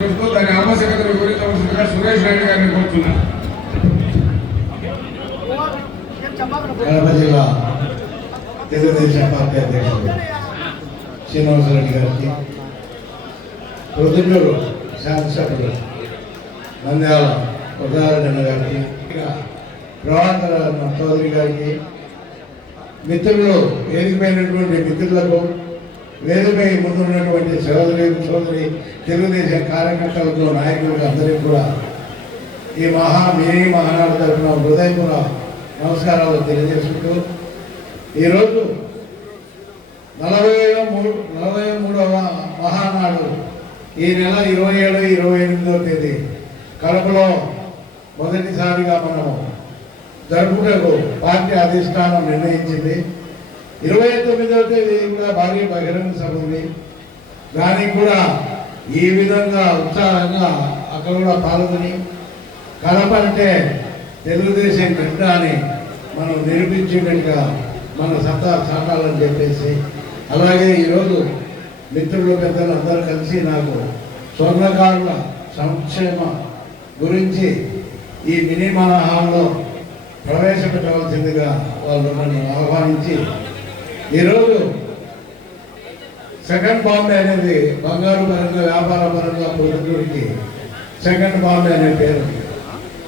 దాని ఆవశ్యకతను వివరించవలసిందిగా సురేష్ రెడ్డి గారిని కోరుతున్నా కడప జిల్లా తెలుగుదేశం పార్టీ అధ్యక్షుడు శ్రీనివాసరెడ్డి గారికి ప్రొద్దుటూరు శాసనసభ్యులు నంద్యాల ఉదాహరణ గారికి ఇక ప్రభాకర చౌదరి గారికి మిత్రులు ఏదిపోయినటువంటి మిత్రులకు వేదికపై ముందున్నటువంటి సోదరి సోదరి తెలుగుదేశం కార్యకర్తలతో నాయకులకు అందరికీ కూడా ఈ మహా మినీ మహానాడు తరఫున హృదయపూర్వ నమస్కారాలు తెలియజేసుకుంటూ ఈరోజు నలభై మూడు నలభై మూడవ మహానాడు ఈ నెల ఇరవై ఏడు ఇరవై ఎనిమిదవ తేదీ కడపలో మొదటిసారిగా మనము జరుపుటకు పార్టీ అధిష్టానం నిర్ణయించింది. ఇరవై తొమ్మిదవ తేదీ కూడా భారీ బహిరంగ సభ ఉంది. దానికి కూడా ఈ విధంగా ఉత్సాహంగా అక్కడ కూడా పాల్గొని కడప అంటే తెలుగుదేశం గడ్డ అని మనం నిరూపించినట్టుగా మన సత్తా చాటాలని చెప్పేసి అలాగే ఈరోజు మిత్రులు పెద్దలు అందరూ కలిసి నాకు స్వర్ణకారుల సంక్షేమ గురించి ఈ మినీ మన హాల్లో ప్రవేశపెట్టవలసిందిగా వాళ్ళు నన్ను ఆహ్వానించి ఈరోజు సెకండ్ బాంబే అనేది బంగారు పరంగా వ్యాపార పరంగా పొద్దుటూరికి సెకండ్ బాంబే అనే పేరు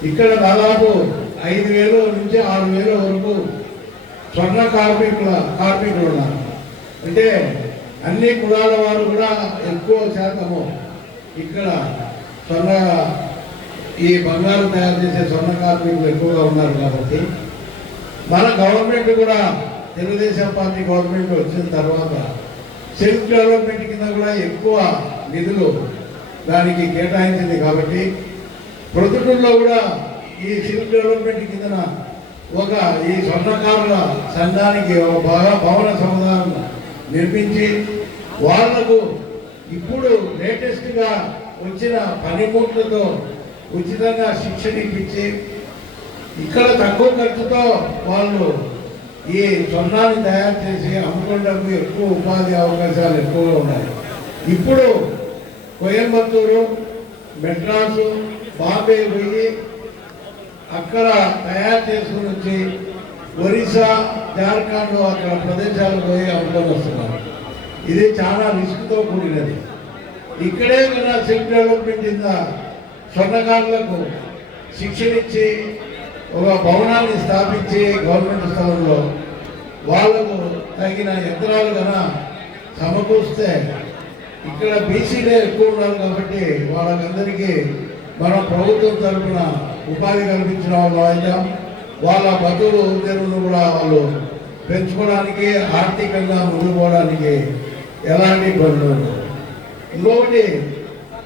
ఇక్కడ దాదాపు ఐదు వేలు నుంచి ఆరు వేల వరకు స్వర్ణ కార్మికుల కార్మికులు ఉన్నారు. అంటే అన్ని కులాల వారు కూడా ఎక్కువ శాతము ఇక్కడ స్వర్ణ ఈ బంగారం తయారు చేసే స్వర్ణ కార్మికులు ఎక్కువగా ఉన్నారు కాబట్టి మన గవర్నమెంట్ కూడా తెలుగుదేశం పార్టీ గవర్నమెంట్ వచ్చిన తర్వాత సెల్ఫ్ డెవలప్మెంట్ కింద కూడా ఎక్కువ నిధులు దానికి కేటాయించింది కాబట్టి ప్రొద్దుటూరులో కూడా ఈ సెల్ఫ్ డెవలప్మెంట్ కిందన ఒక ఈ స్వర్ణకారుల సంఘానికి ఒక బాగా భవన సముదాయం నిర్మించి వాళ్ళకు ఇప్పుడు లేటెస్ట్గా వచ్చిన పనిముట్లతో ఉచితంగా శిక్షణ ఇప్పించి ఇక్కడ తక్కువ ఖర్చుతో వాళ్ళు ఈ సొన్నాన్ని తయారు చేసి అమ్ముకోవడానికి ఎక్కువ ఉపాధి అవకాశాలు ఎక్కువగా ఉన్నాయి. ఇప్పుడు కోయంబత్తూరు మెడ్రాసు బాంబే పోయి అక్కడ తయారు చేసుకుని వచ్చి ఒరిస్సా జార్ఖండ్ అక్కడ ప్రదేశాలకు పోయి అమ్ముకొని వస్తున్నారు. ఇది చాలా రిస్క్తో కూడినది. ఇక్కడే కదా సెల్ఫ్ డెవలప్మెంట్ కింద స్వర్ణకారులకు శిక్షణ ఇచ్చి ఒక భవనాన్ని స్థాపించే గవర్నమెంట్ స్థలంలో వాళ్ళకు తగిన యంత్రాలు కన సమకూస్తే ఇక్కడ బీసీలే ఎక్కువ ఉన్నారు కాబట్టి వాళ్ళకందరికీ మన ప్రభుత్వం తరఫున ఉపాధి కల్పించిన వాళ్ళు అవుతాం వాళ్ళ బతులు తెరువును కూడా వాళ్ళు పెంచుకోవడానికి ఆర్థికంగా ముందుకోవడానికి ఎలాంటి ఇబ్బందులు ఇంకొకటి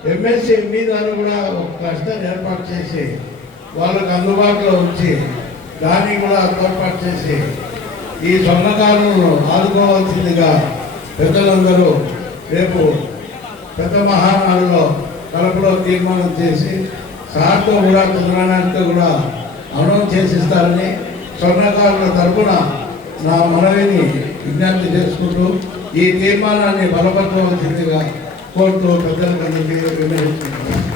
ఎంఎస్సీ దాన్ని కూడా ఒక కష్టాన్ని ఏర్పాటు చేసి వాళ్ళకు అందుబాటులో ఉంచి దాన్ని కూడా ఏర్పాటు చేసి ఈ స్వర్ణకారులను ఆదుకోవాల్సిందిగా పెద్దలందరూ రేపు పెద్ద మహానాడులో కడపలో తీర్మానం చేసి సార్తో కూడా చంద్రనాథ్తో కూడా అనౌన్స్ చేసిస్తారని స్వర్ణకారుల తరపున నా మనవిని విజ్ఞప్తి చేసుకుంటూ ఈ తీర్మానాన్ని బలపరచవలసిందిగా కోరుతూ పెద్దలకు అందరికీ విన్నవించుకుంటున్నాను